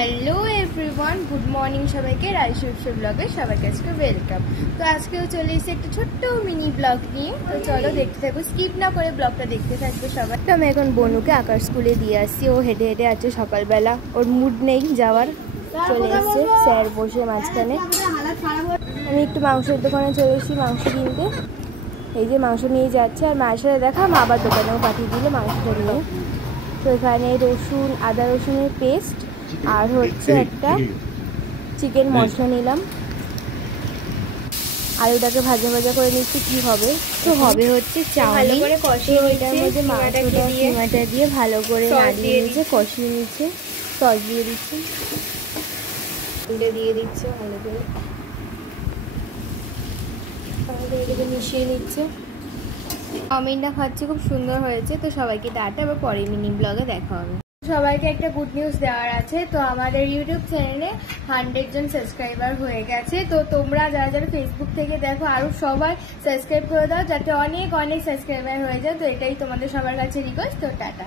Hello everyone, good morning সবাইকে। রাইসুর ব্লগে সবাইকে আজকে ওয়েলকাম। তো আজকেও চলে এসেছি একটা ছোট্ট মিনি ব্লগ নিয়ে। তো চলো দেখতে থাকবো, স্কিপ না করে ব্লগটা দেখতে থাকবে সবাই। তো আমি এখন বনুকে আঁকার স্কুলে দিয়ে আসছি। ও হেঁটে হেঁটে আছে সকালবেলা, ওর মুড নেই যাওয়ার, চলে এসছে স্যার বসে মাঝখানে। আমি একটু মাংসের দোকানে চলে এসেছি মাংস কিনতে। এই যে মাংস নিয়ে যাচ্ছে, আর মায়ের সাথে দেখা মা আবার দোকানেও পাঠিয়ে দিল মাংসটা নিয়ে। তো এখানে রসুন, আদা রসুনের পেস্ট আর হচ্ছে একটা চিকেন মশলা নিলাম। আলুটাকে ভাজা ভাজা করে নিচ্ছি। কি হবে? তো হবে হচ্ছে চাউমিন। এটার মধ্যে মাংসটা কিমাটা দিয়ে ভালো করে নাড়িয়ে নিচ্ছে, কষিয়ে নিচ্ছে, সস দিয়ে দিচ্ছে, দিয়ে দিচ্ছে ভালো করে, এটাকে মিশিয়ে নিচ্ছে। চাউমিনটা খাচ্ছি, খুব সুন্দর হয়েছে। তো সবাইকে টাটা, আবার পরে মিনি ব্লগে দেখা হবে। সবাইকে একটা গুড নিউজ দেওয়ার আছে। তো আমাদের ইউটিউব চ্যানেলে 100 জন সাবস্ক্রাইবার হয়ে গেছে। তো তোমরা যারা যারা ফেসবুক থেকে দেখো আরো সবাই সাবস্ক্রাইব করে দাও, যাতে অনেক অনেক সাবস্ক্রাইবার হয়ে যায়। তো এটাই তোমাদের সবার কাছে রিকোয়েস্ট। তো টাটা।